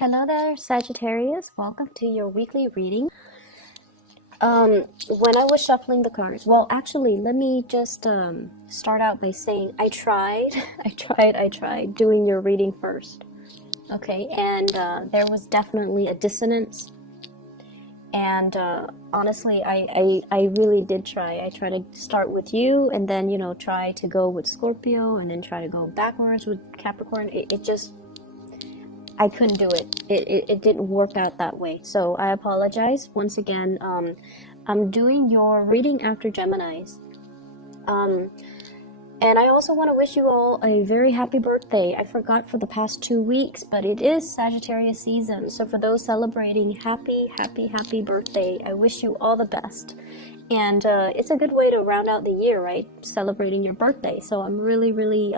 Hello there, Sagittarius. Welcome to your weekly reading. When I was shuffling the cards, well, actually, let me just start out by saying I tried, I tried doing your reading first. Okay, and there was definitely a dissonance. And honestly, I really did try. I tried to start with you, and then try to go with Scorpio, and then try to go backwards with Capricorn. It just I couldn't do it. It didn't work out that way. So I apologize. Once again, I'm doing your reading after Geminis. And I also want to wish you all a very happy birthday. I forgot for the past 2 weeks, but it is Sagittarius season. So for those celebrating, happy birthday. I wish you all the best. And it's a good way to round out the year, right? Celebrating your birthday. So I'm really,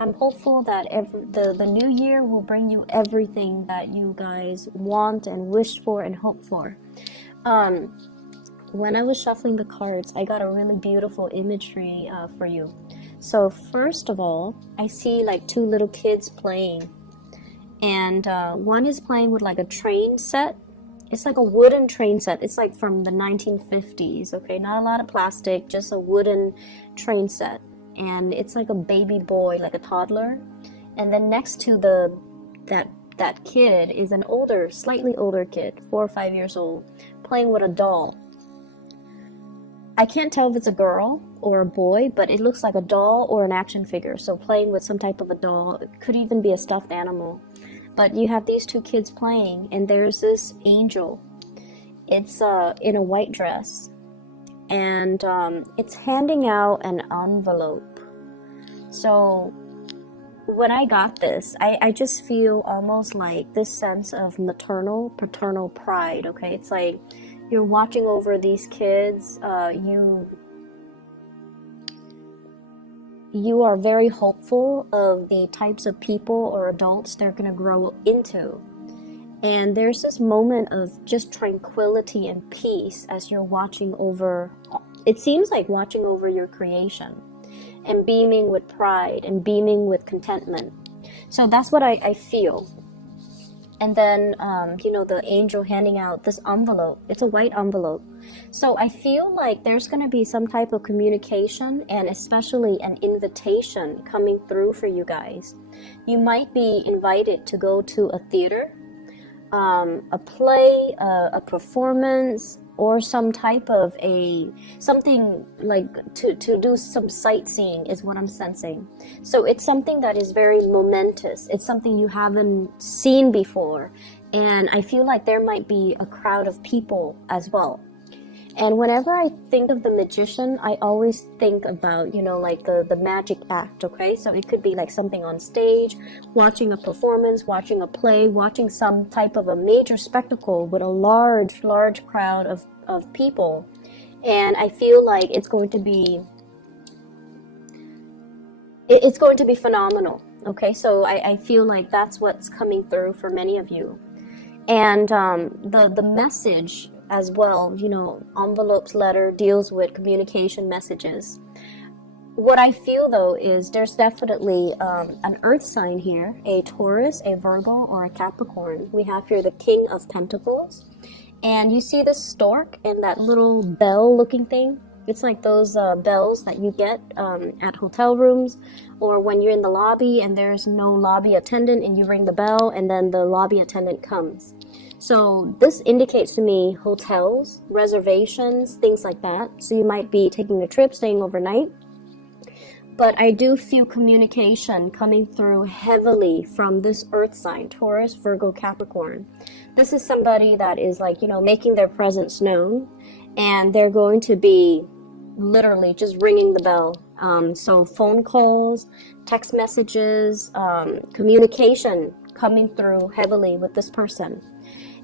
I'm hopeful that the new year will bring you everything that you guys want and wish for and hope for. When I was shuffling the cards, I got a really beautiful imagery for you. So first of all, I see like 2 little kids playing. And one is playing with like a train set. It's like a wooden train set. It's like from the 1950s, okay? Not a lot of plastic, just a wooden train set. And it's like a baby boy, like a toddler. And then next to that kid is an older, slightly older kid, 4 or 5 years old, playing with a doll. I can't tell if it's a girl or a boy, but it looks like a doll or an action figure. So playing with some type of a doll. It could even be a stuffed animal. But you have these 2 kids playing, and there's this angel. It's in a white dress. And it's handing out an envelope. So when I got this, I just feel almost like this sense of maternal, paternal pride, okay? It's like you're watching over these kids. You are very hopeful of the types of people or adults they're going to grow into. And there's this moment of just tranquility and peace as you're watching over, it seems like watching over your creation and beaming with pride and beaming with contentment. So that's what I feel. And then, the angel handing out this envelope. It's a white envelope. So I feel like there's going to be some type of communication and especially an invitation coming through for you guys. You might be invited to go to a theater, a play, a performance, or some type of something like to do some sightseeing is what I'm sensing. So it's something that is very momentous. It's something you haven't seen before. And I feel like there might be a crowd of people as well. And whenever I think of the magician, I always think about, like the magic act, okay? So it could be like something on stage, watching a performance, watching a play, watching some type of a major spectacle with a large crowd of people. And I feel like it's going to be phenomenal, okay? So I feel like that's what's coming through for many of you. And the message as well, envelopes, letter deals with communication messages. What I feel though is there's definitely an earth sign here, a Taurus, a Virgo, or a Capricorn. We have here the King of Pentacles. And you see this stork and that little bell looking thing? It's like those bells that you get at hotel rooms, or when you're in the lobby and there's no lobby attendant and you ring the bell and then the lobby attendant comes. So this indicates to me hotels, reservations, things like that. So you might be taking a trip, staying overnight. But I do feel communication coming through heavily from this earth sign, Taurus, Virgo, Capricorn. This is somebody that is like, making their presence known. And they're going to be literally just ringing the bell. So phone calls, text messages, communication coming through heavily with this person.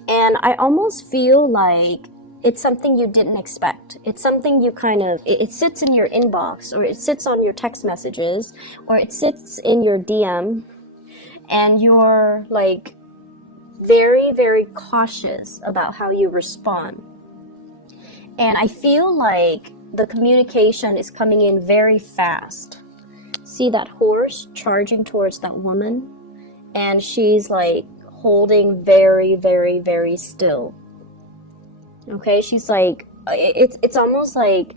And I almost feel like it's something you didn't expect. It's something you it sits in your inbox, or it sits on your text messages, or it sits in your DM, and you're like very, very cautious about how you respond. And I feel like the communication is coming in very fast. See that horse charging towards that woman? And she's like holding very, very, very still. Okay, she's like, it's almost like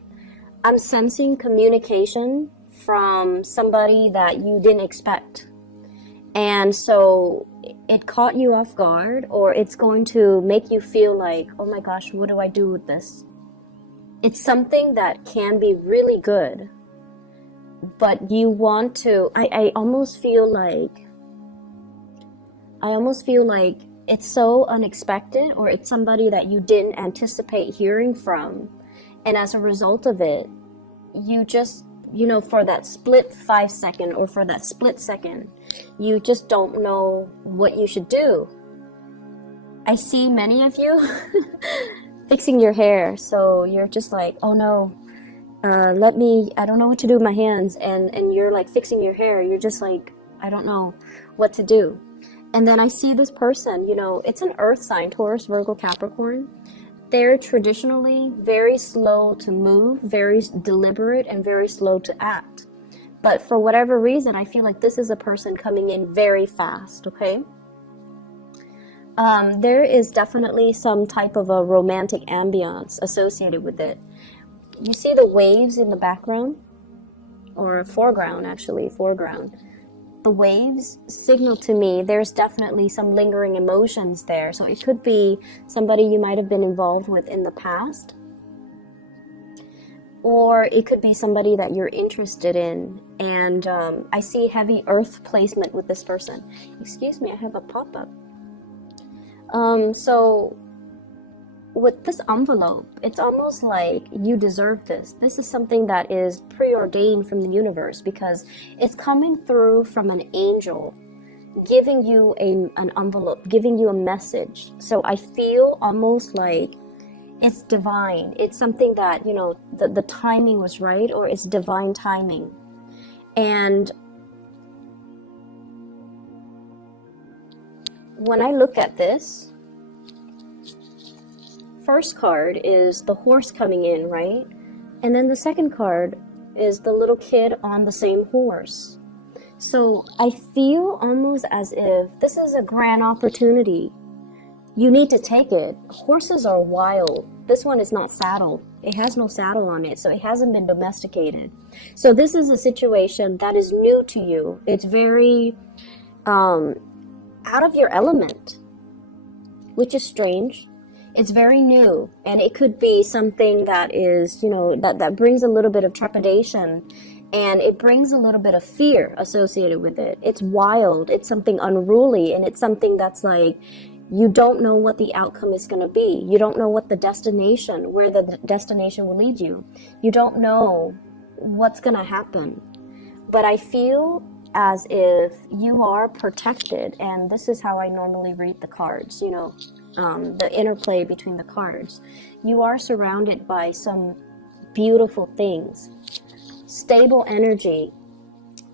I'm sensing communication from somebody that you didn't expect. And so it caught you off guard, or it's going to make you feel like, oh my gosh, what do I do with this? It's something that can be really good, but you want to, I almost feel like it's so unexpected, or it's somebody that you didn't anticipate hearing from. And as a result of it, you just, for that split 5 second, or for that split second, you just don't know what you should do. I see many of you fixing your hair. So you're just like, oh no, I don't know what to do with my hands. And you're like fixing your hair. You're just like, I don't know what to do. And then I see this person, it's an earth sign, Taurus, Virgo, Capricorn. They're traditionally very slow to move, very deliberate, and very slow to act. But for whatever reason, I feel like this is a person coming in very fast, okay? There is definitely some type of a romantic ambiance associated with it. You see the waves in the background? Or foreground, actually, foreground. The waves signal to me there's definitely some lingering emotions there. So it could be somebody you might have been involved with in the past, or it could be somebody that you're interested in. And I see heavy earth placement with this person. Excuse me, I have a pop-up. So with this envelope, it's almost like you deserve this. This is something that is preordained from the universe, because it's coming through from an angel giving you an envelope, giving you a message. So I feel almost like it's divine. It's something that, the timing was right, or it's divine timing. And when I look at this, first card is the horse coming in, right? And then the second card is the little kid on the same horse. So I feel almost as if this is a grand opportunity. You need to take it. Horses are wild. This one is not saddled. It has no saddle on it, so it hasn't been domesticated. So this is a situation that is new to you. It's very out of your element, which is strange. It's very new, and it could be something that is, that brings a little bit of trepidation, and it brings a little bit of fear associated with it. It's wild, it's something unruly, and it's something that's like, you don't know what the outcome is going to be. You don't know what the destination, where the destination will lead you. You don't know what's going to happen. But I feel as if you are protected, and this is how I normally read the cards, the interplay between the cards. You are surrounded by some beautiful things, stable energy.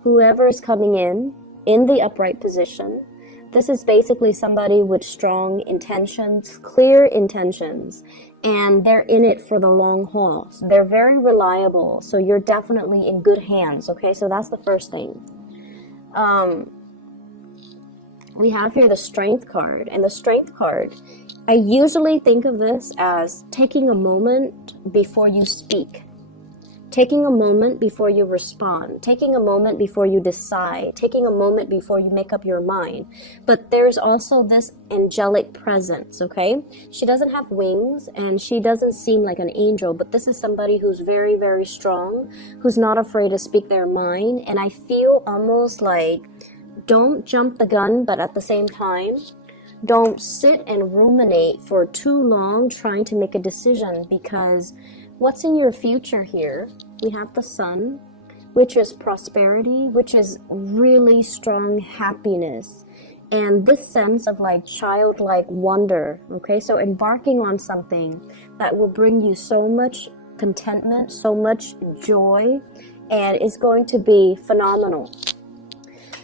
Whoever is coming in the upright position, this is basically somebody with strong intentions, clear intentions, and they're in it for the long haul. So they're very reliable, so you're definitely in good hands, okay? So that's the first thing. We have here the Strength card, and the Strength card, I usually think of this as taking a moment before you speak, taking a moment before you respond, taking a moment before you decide, taking a moment before you make up your mind. But there's also this angelic presence, okay? She doesn't have wings, and she doesn't seem like an angel, but this is somebody who's very, very strong, who's not afraid to speak their mind. And I feel almost like, don't jump the gun, but at the same time, don't sit and ruminate for too long trying to make a decision, because what's in your future here? We have the Sun, which is prosperity, which is really strong happiness, and this sense of like childlike wonder, okay? So embarking on something that will bring you so much contentment, so much joy, and it's going to be phenomenal.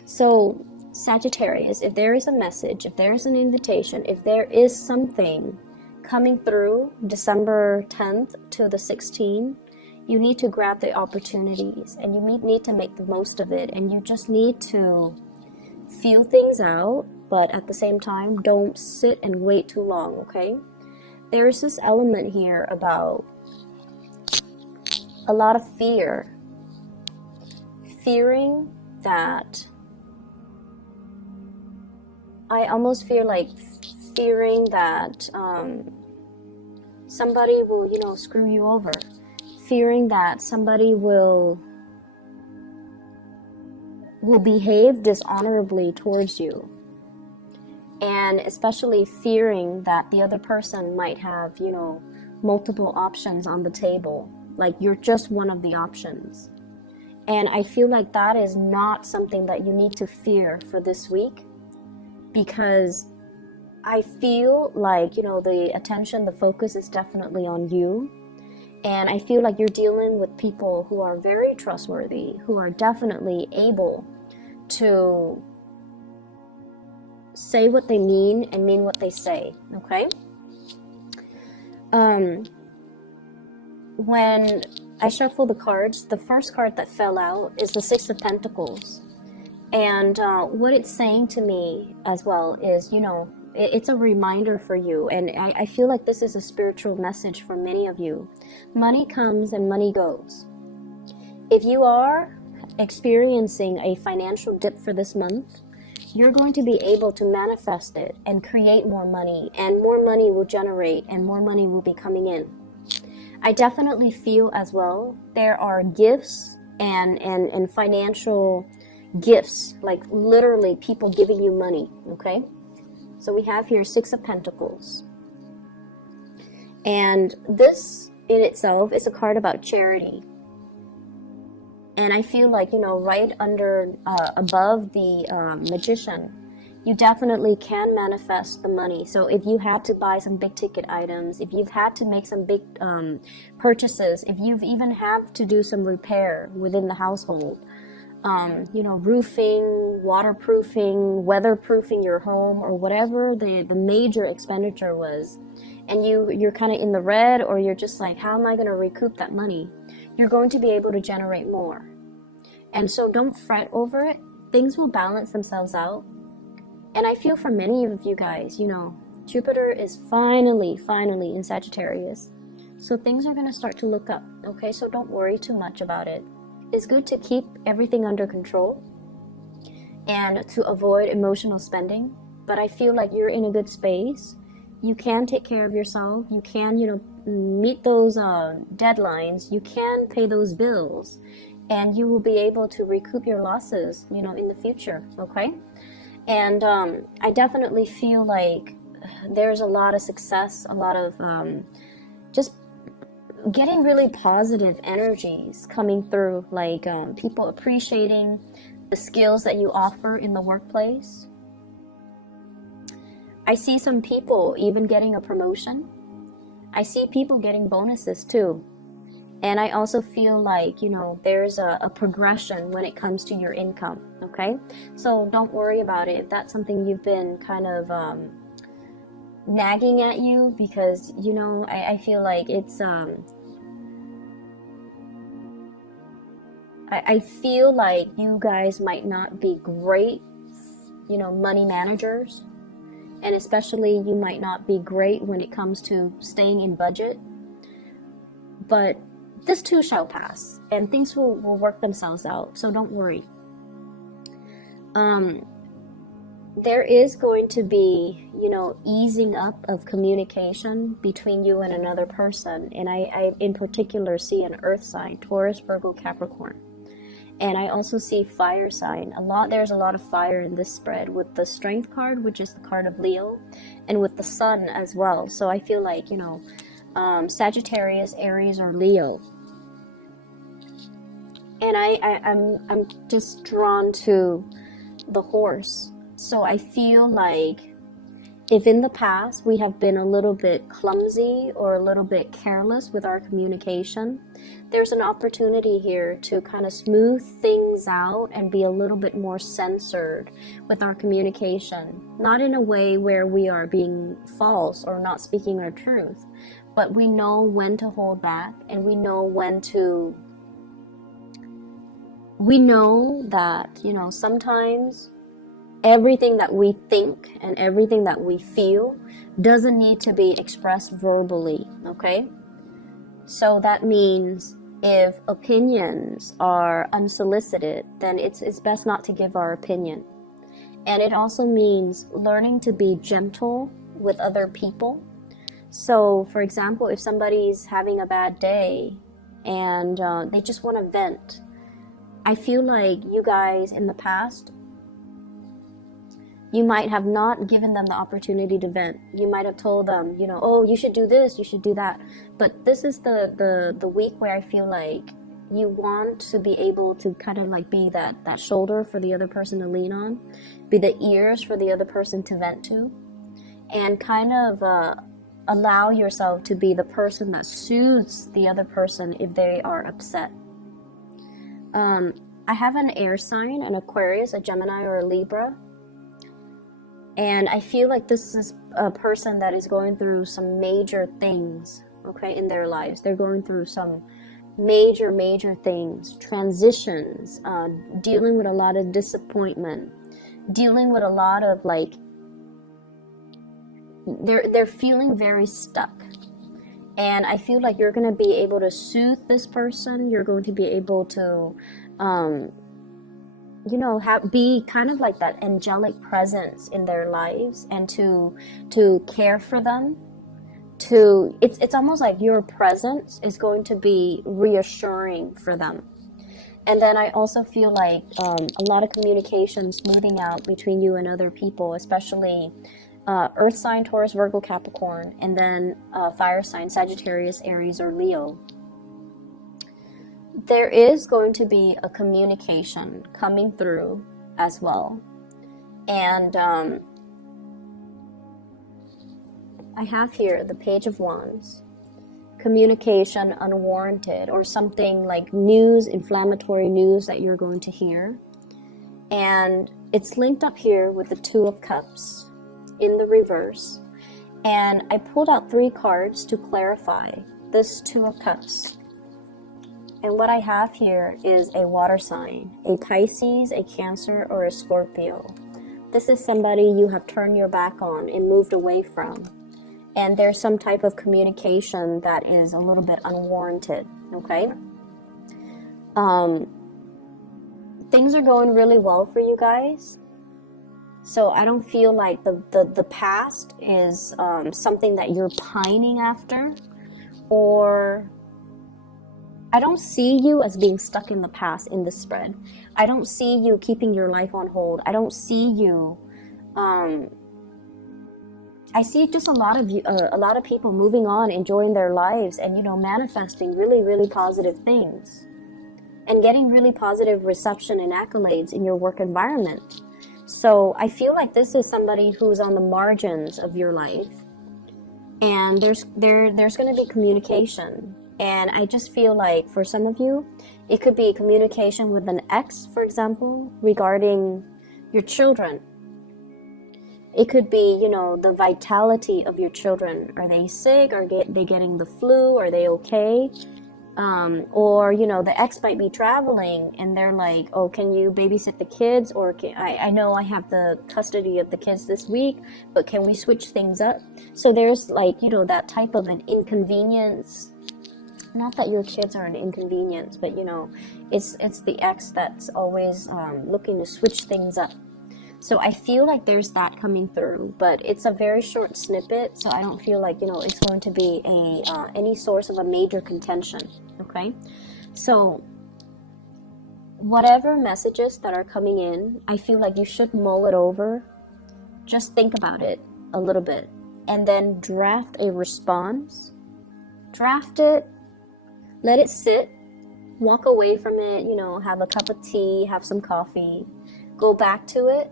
So Sagittarius, if there is a message, if there is an invitation, if there is something coming through December 10th to the 16th, you need to grab the opportunities, and you need to make the most of it, and you just need to feel things out but at the same time, don't sit and wait too long, okay? There's this element here about a lot of fear. Fearing that, I almost feel like fearing that somebody will, screw you over. Fearing that somebody will behave dishonorably towards you. And especially fearing that the other person might have, multiple options on the table. Like you're just one of the options. And I feel like that is not something that you need to fear for this week, because I feel like, the attention, the focus is definitely on you. And I feel like you're dealing with people who are very trustworthy, who are definitely able to say what they mean and mean what they say, okay? When I shuffle the cards, the first card that fell out is the Six of Pentacles. And what it's saying to me as well is, it's a reminder for you. And I feel like this is a spiritual message for many of you. Money comes and money goes. If you are experiencing a financial dip for this month, you're going to be able to manifest it and create more money, and more money will generate and more money will be coming in. I definitely feel as well there are gifts and financial gifts, like literally people giving you money, okay? So we have here Six of Pentacles. And this in itself is a card about charity. And I feel like, right under, above the Magician, you definitely can manifest the money. So if you had to buy some big ticket items, if you've had to make some big purchases, if you've even have to do some repair within the household, roofing, waterproofing, weatherproofing your home, or whatever the major expenditure was, and you're kind of in the red, or you're just like, how am I going to recoup that money? You're going to be able to generate more. And so don't fret over it. Things will balance themselves out. And I feel for many of you guys, Jupiter is finally in Sagittarius. So things are going to start to look up, okay? So don't worry too much about it. It's good to keep everything under control and to avoid emotional spending. But I feel like you're in a good space. You can take care of yourself. You can, meet those deadlines. You can pay those bills. And you will be able to recoup your losses, in the future, okay? And I definitely feel like there's a lot of success, a lot of just getting really positive energies coming through, like people appreciating the skills that you offer in the workplace. I see some people even getting a promotion. I see people getting bonuses too. And I also feel like, there's a progression when it comes to your income, okay? So don't worry about it. If that's something you've been kind of nagging at you, because, I feel like it's, I feel like you guys might not be great, money managers. And especially you might not be great when it comes to staying in budget. But this too shall pass, and things will work themselves out, so don't worry. There is going to be, easing up of communication between you and another person, and I in particular see an earth sign, Taurus, Virgo, Capricorn. And I also see fire sign. There's a lot of fire in this spread, with the Strength card, which is the card of Leo, and with the Sun as well. So I feel like, Sagittarius, Aries, or Leo. And I'm just drawn to the horse. So I feel like if in the past we have been a little bit clumsy or a little bit careless with our communication, there's an opportunity here to kind of smooth things out and be a little bit more censored with our communication. Not in a way where we are being false or not speaking our truth, but we know when to hold back, and we know that, sometimes everything that we think and everything that we feel doesn't need to be expressed verbally, okay? So that means if opinions are unsolicited, then it's best not to give our opinion. And it also means learning to be gentle with other people. So, for example, if somebody's having a bad day and they just want to vent, I feel like you guys in the past, you might have not given them the opportunity to vent. You might have told them, you know, oh, you should do this, you should do that. But this is the week where I feel like you want to be able to kind of like be that shoulder for the other person to lean on, be the ears for the other person to vent to, and kind of allow yourself to be the person that soothes the other person if they are upset. I have an air sign, an Aquarius, a Gemini, or a Libra. And I feel like this is a person that is going through some major things, okay, in their lives. They're going through some major things, transitions, dealing with a lot of disappointment, dealing with a lot of like, they're feeling very stuck. And I feel like you're going to be able to soothe this person. You're going to be able to, you know, be kind of like that angelic presence in their lives, and to care for them. It's almost like your presence is going to be reassuring for them. And then I also feel like a lot of communication smoothing out between you and other people, especially earth sign, Taurus, Virgo, Capricorn, and then fire sign, Sagittarius, Aries, or Leo. There is going to be a communication coming through as well. And I have here the Page of Wands. Communication unwarranted, or something like news, inflammatory news that you're going to hear. And it's linked up here with the Two of Cups in the reverse. And I pulled out 3 cards to clarify this Two of Cups. And what I have here is a water sign, a Pisces, a Cancer, or a Scorpio. This is somebody you have turned your back on and moved away from. And there's some type of communication that is a little bit unwarranted, okay? Things are going really well for you guys. So I don't feel like the past is something that you're pining after, or I don't see you as being stuck in the past in this spread. I don't see you keeping your life on hold. I don't see you. I see just a lot of people moving on, enjoying their lives, and manifesting really positive things, and getting really positive reception and accolades in your work environment. So I feel like this is somebody who's on the margins of your life, and there's going to be communication. And I just feel like for some of you, it could be communication with an ex, for example, regarding your children. It could be, the vitality of your children. Are they sick? Are they getting the flu? Are they okay? Or, the ex might be traveling and they're like, oh, can you babysit the kids? Or I know I have the custody of the kids this week, but can we switch things up? So there's like, that type of an inconvenience. Not that your kids are an inconvenience, but it's the ex that's always looking to switch things up. So I feel like there's that coming through, but it's a very short snippet, so I don't feel like it's going to be any source of a major contention. Okay, so whatever messages that are coming in, I feel like you should mull it over. Just think about it a little bit, and then draft a response. Draft it. Let it sit, walk away from it, have a cup of tea, have some coffee, go back to it,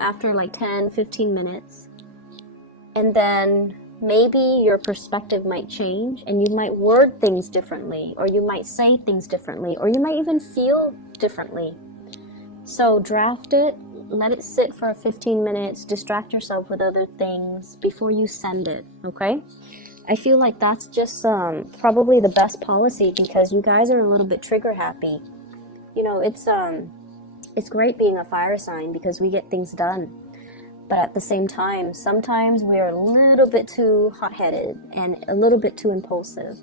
after like 10, 15 minutes. And then maybe your perspective might change and you might word things differently, or you might say things differently, or you might even feel differently. So draft it, let it sit for 15 minutes, distract yourself with other things before you send it, okay? I feel like that's just probably the best policy, because you guys are a little bit trigger happy. It's It's great being a fire sign because we get things done. But at the same time, sometimes we are a little bit too hot-headed and a little bit too impulsive.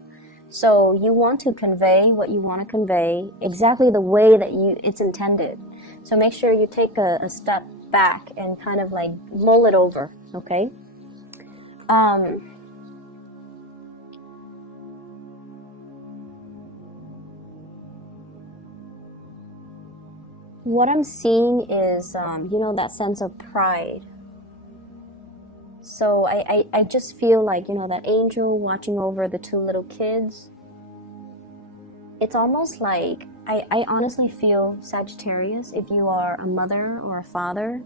So you want to convey what you want to convey exactly the way that it's intended. So make sure you take a step back and kind of like mull it over, okay? What I'm seeing is, that sense of pride. So I just feel like, that angel watching over the two little kids. It's almost like, I honestly feel, Sagittarius, if you are a mother or a father,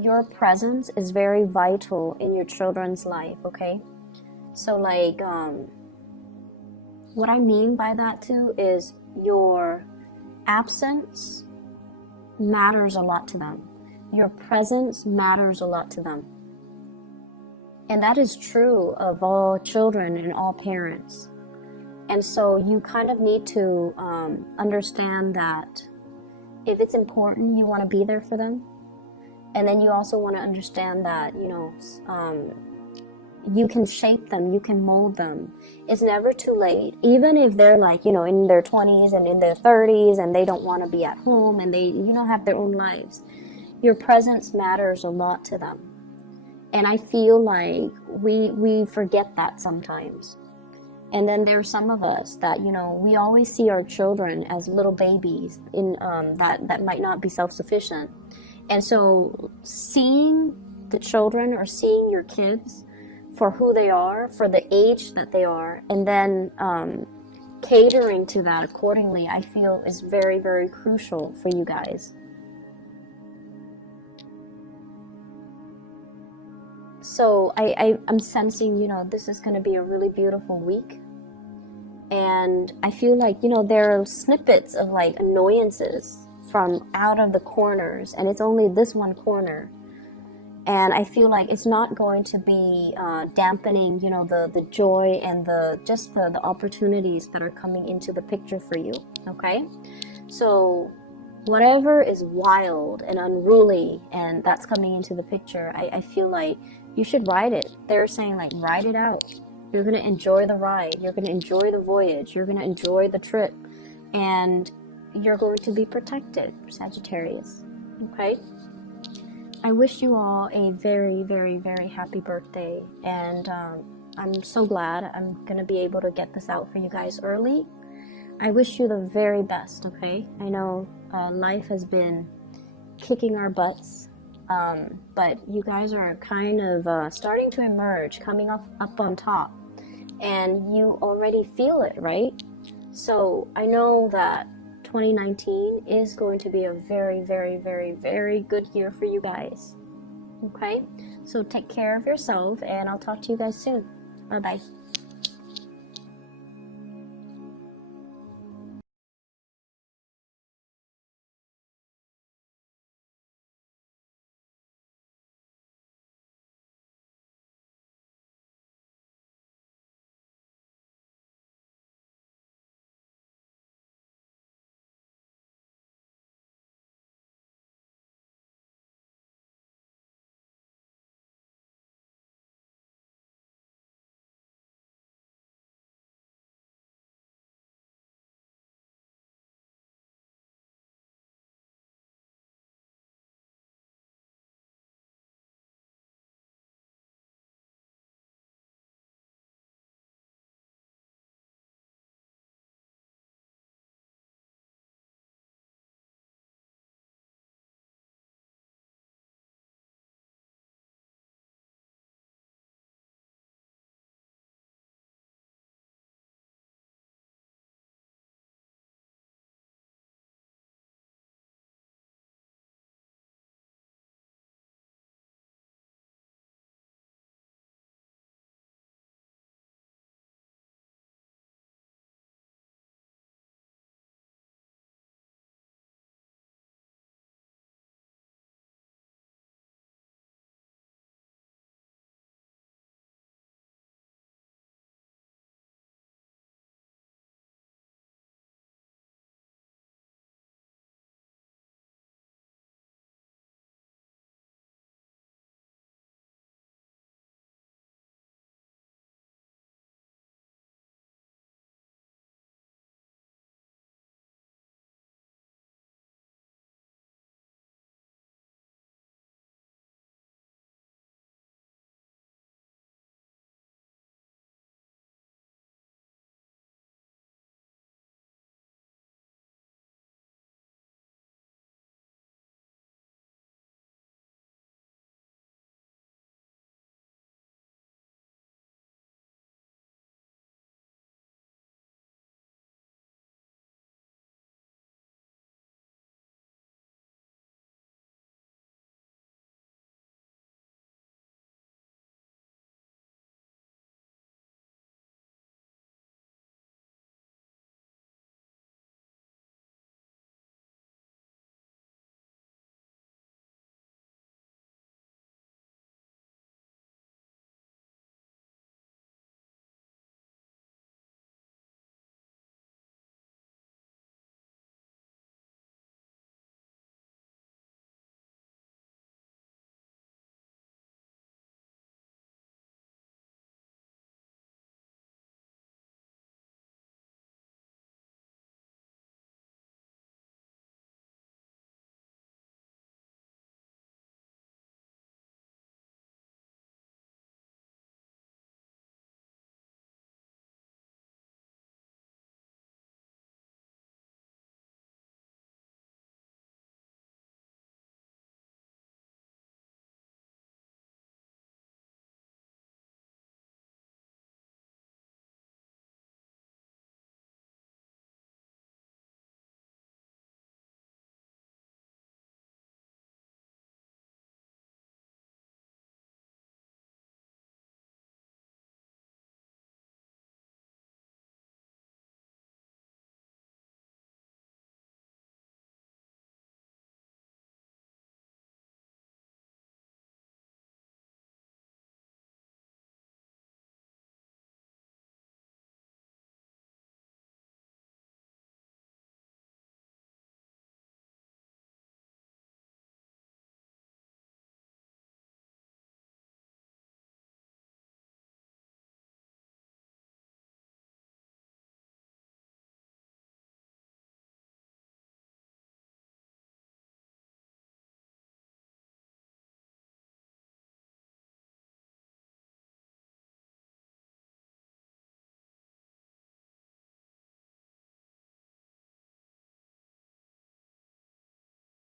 your presence is very vital in your children's life, okay? So like, what I mean by that too is your absence matters a lot to them. Your presence matters a lot to them. And that is true of all children and all parents. And so you kind of need to understand that if it's important, you want to be there for them. And then you also want to understand that, you can shape them, you can mold them. It's never too late. Even if they're like, in their 20s and in their 30s and they don't want to be at home and they, have their own lives. Your presence matters a lot to them. And I feel like we forget that sometimes. And then there are some of us that, we always see our children as little babies that might not be self-sufficient. And so seeing the children or seeing your kids for who they are, for the age that they are, and then catering to that accordingly, I feel is very, very crucial for you guys. So I'm sensing, this is going to be a really beautiful week. And I feel like, there are snippets of like annoyances from out of the corners, and it's only this one corner. And I feel like it's not going to be dampening, the joy and the opportunities that are coming into the picture for you, okay? So whatever is wild and unruly and that's coming into the picture, I feel like you should ride it. They're saying like, ride it out. You're going to enjoy the ride. You're going to enjoy the voyage. You're going to enjoy the trip. And you're going to be protected, Sagittarius, okay? I wish you all a very, very, very happy birthday, and I'm so glad I'm going to be able to get this out for you guys early. I wish you the very best, okay? I know life has been kicking our butts, but you guys are kind of starting to emerge, coming up on top, and you already feel it, right? So I know that 2019 is going to be a very, very, very, very good year for you guys. Okay? So take care of yourself, and I'll talk to you guys soon. Bye-bye.